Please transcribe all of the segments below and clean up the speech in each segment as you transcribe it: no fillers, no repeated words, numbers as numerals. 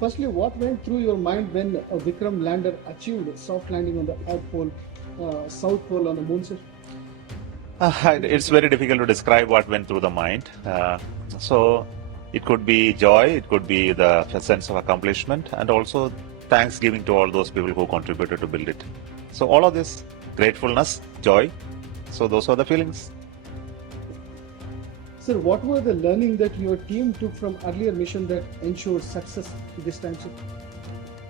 Firstly, what went through your mind when a Vikram lander achieved soft landing on the South Pole on the moon, sir? It's very difficult to describe what went through the mind. So it could be joy, it could be the sense of accomplishment, and also thanksgiving to all those people who contributed to build it. So all of this, gratefulness, joy. So those are the feelings. Sir, what were the learning that your team took from earlier mission that ensured success this time, sir?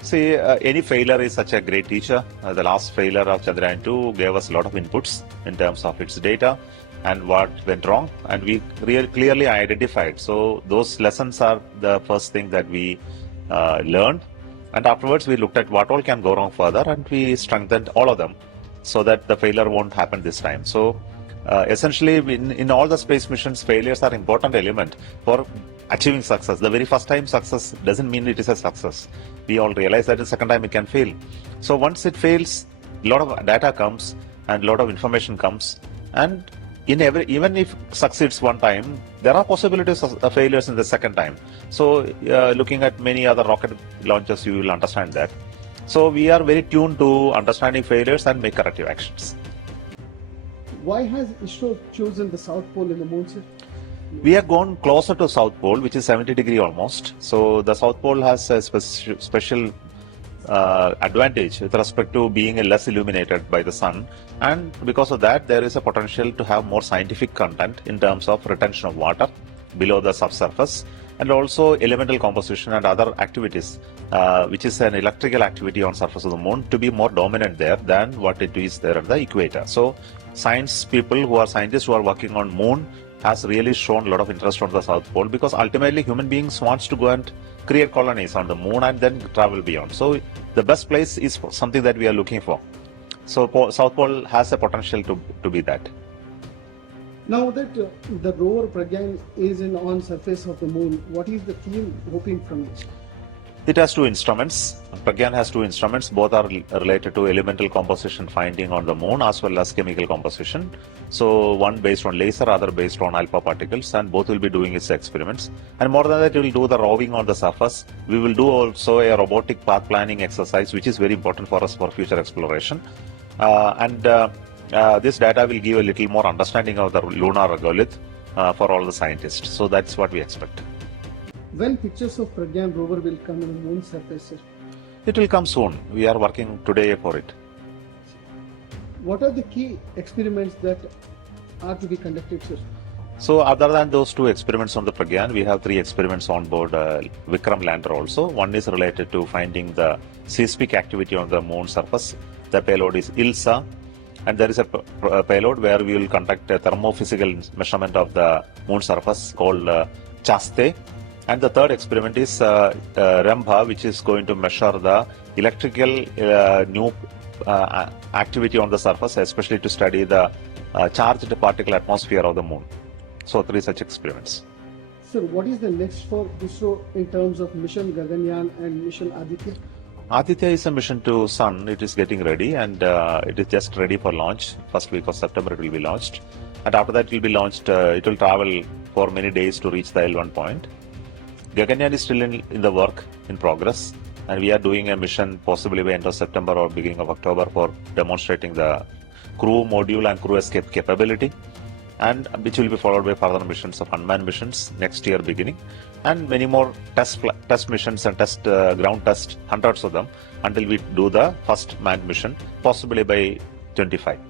See, any failure is such a great teacher. The last failure of Chandrayaan 2 gave us a lot of inputs in terms of its data and what went wrong, and we clearly identified. So those lessons are the first thing that we learned, and afterwards we looked at what all can go wrong further, and we strengthened all of them so that the failure won't happen this time. So essentially, in all the space missions, failures are important element for achieving success. The very first time success doesn't mean it is a success. We all realize that the second time it can fail. So once it fails, a lot of data comes and a lot of information comes, and even if succeeds one time, there are possibilities of failures in the second time. So looking at many other rocket launches, you will understand that. So we are very tuned to understanding failures and make corrective actions. Why has ISRO chosen the South Pole in the moon, sir? We have gone closer to South Pole, which is 70 degrees almost. So the South Pole has a special advantage with respect to being less illuminated by the sun, and because of that there is a potential to have more scientific content in terms of retention of water below the subsurface, and also elemental composition and other activities, which is an electrical activity on surface of the moon, to be more dominant there than what it is there at the equator. So scientists who are working on moon has really shown a lot of interest on the South Pole, because ultimately human beings wants to go and create colonies on the moon and then travel beyond. So the best place is something that we are looking for. So South Pole has a potential to be that. Now that the rover Pragyan is on surface of the moon, what is the team hoping from this? It has two instruments. Pragyan has two instruments. Both are related to elemental composition finding on the moon as well as chemical composition. So one based on laser, other based on alpha particles, and both will be doing its experiments. And more than that, we will do the roving on the surface. We will do also a robotic path planning exercise, which is very important for us for future exploration. This data will give a little more understanding of the lunar regolith for all the scientists. So that's what we expect. When pictures of Pragyan rover will come on the moon surface, sir? It will come soon. We are working today for it. What are the key experiments that are to be conducted, sir? So other than those two experiments on the Pragyan, we have 3 experiments on board Vikram lander also. One is related to finding the seismic activity on the moon surface. The payload is ILSA, and there is a payload where we will conduct a thermophysical measurement of the moon surface called Chaste. And the third experiment is REMBA, which is going to measure the electrical new activity on the surface, especially to study the charged particle atmosphere of the moon. So 3 such experiments. Sir, what is the next for ISRO in terms of mission Gaganyaan and mission Aditya? Aditya is a mission to Sun. It is getting ready, and it is just ready for launch. First week of September it will be launched, and after that it will be launched. It will travel for many days to reach the L1 point. Gaganyaan is still in the work in progress, and we are doing a mission possibly by end of September or beginning of October for demonstrating the crew module and crew escape capability, and which will be followed by further missions of unmanned missions next year beginning, and many more test missions and ground test, hundreds of them, until we do the first manned mission possibly by 25.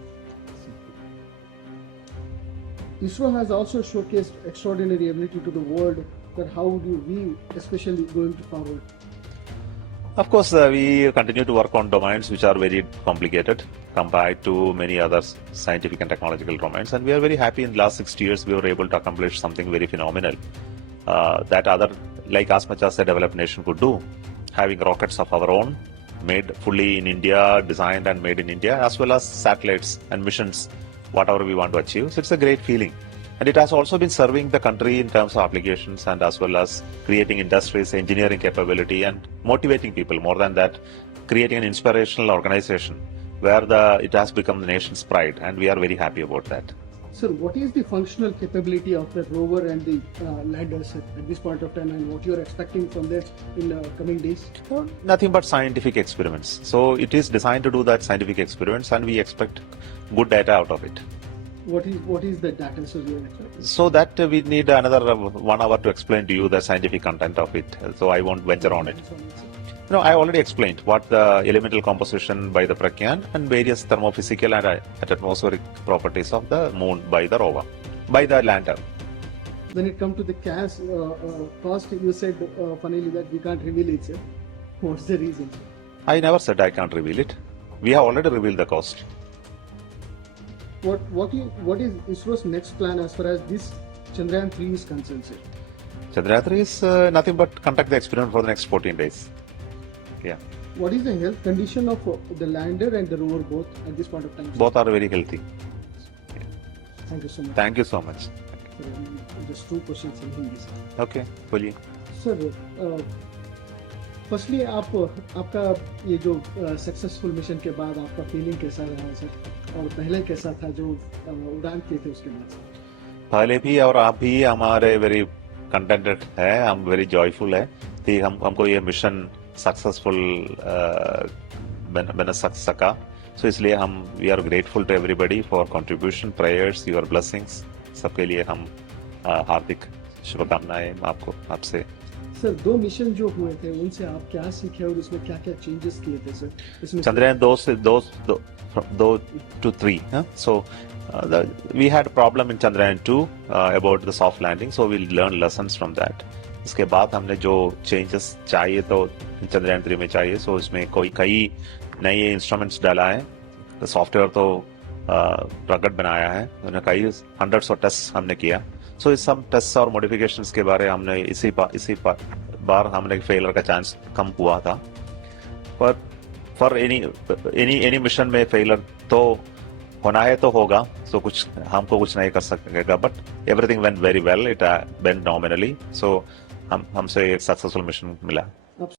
ISRO has also showcased extraordinary ability to the world. That how do we especially going to forward? Of course, we continue to work on domains which are very complicated compared to many other scientific and technological domains, and we are very happy in the last 60 years we were able to accomplish something very phenomenal that other, like as much as a developed nation could do, having rockets of our own, made fully in India, designed and made in India, as well as satellites and missions, whatever we want to achieve. So it's a great feeling. And it has also been serving the country in terms of applications, and as well as creating industries, engineering capability, and motivating people. More than that, creating an inspirational organization where it has become the nation's pride, and we are very happy about that. Sir, what is the functional capability of the rover and the lander, sir, at this point of time, and what you are expecting from that in coming days? Nothing but scientific experiments. So it is designed to do that scientific experiments, and we expect good data out of it. What is the data, sir, you are expecting? So that we need another 1 hour to explain to you the scientific content of it. So I won't venture on it. No, I already explained what the elemental composition by the Pragyan and various thermophysical and atmospheric properties of the moon by the rover, by the lander. When it comes to the cost, you said funnily that we can't reveal it, sir. What's the reason? I never said I can't reveal it. We have already revealed the cost. What is ISRO's next plan as far as this Chandrayaan 3 is concerned, sir? Chandrayaan 3 is nothing but conduct the experiment for the next 14 days. Yeah. What is the health condition of the lander and the rover both at this point of time, sir? Both are very healthy. Thank you so much. Thank you so much. Sir, just 2 questions in Hindi, sir. Okay, बोलिए. Sir firstly आपका ये जो successful mission के बाद आपका feeling कैसा रहा sir, और पहले कैसा था जो उड़ान किए थे उसके बाद? पहले भी और आप भी हमारे वेरी कंटेंटेड है, हम वेरी जॉयफुल है कि हमको ये मिशन सक्सेसफुल बन सका. सो इसलिए हम we are grateful to everybody for contribution, prayers, your blessings. सबके लिए हम हार्दिक शुभकामनाएं आपको आपसे. सर 2 मिशन जो हुए थे उनसे आप क्या सीखे और इसमें क्या क्या चेंजेस किए थे सर? इसमें Chandrayaan 2 to 3. So we had a problem in Chandrayaan 2 about the soft landing, so we learned lessons from that. इसके बाद हमने जो चेंजेस चाहिए तो Chandrayaan 3 में चाहिए, सो इसमें कई नए इंस्ट्रूमेंट्स डाला है. सॉफ्टवेयर तो प्रकट बनाया है, कई हंड्रेड्स ऑफ टेस्ट हमने किया. सो इस सब टेस्ट और मॉडिफिकेशंस के बारे हमने इसी बार हमने फेलियर का चांस कम हुआ था. पर फॉर एनी मिशन में फेलियर तो होना है तो होगा. सो कुछ हमको कुछ नहीं कर सकेगा, but everything went very well. It went nominally. So हमसे एक सक्सेसफुल मिशन मिला.